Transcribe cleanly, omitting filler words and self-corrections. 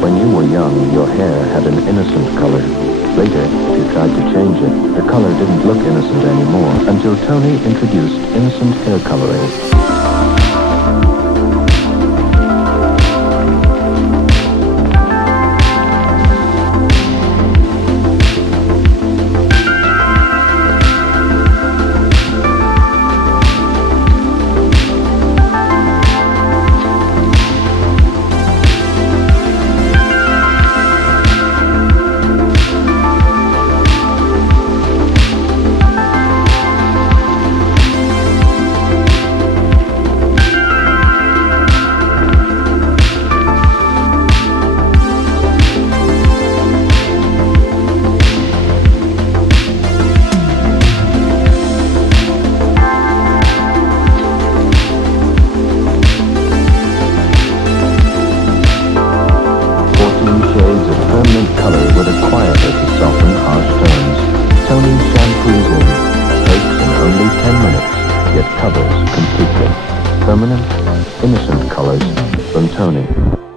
When you were young, your hair had an innocent color. Later, if you tried to change it, the color didn't look innocent anymore until Tony introduced innocent hair coloring. 14 shades of permanent color with a quieter to soften harsh tones. Tony shampoos in, takes in only 10 minutes, yet covers completely. Permanent, innocent colors from Tony.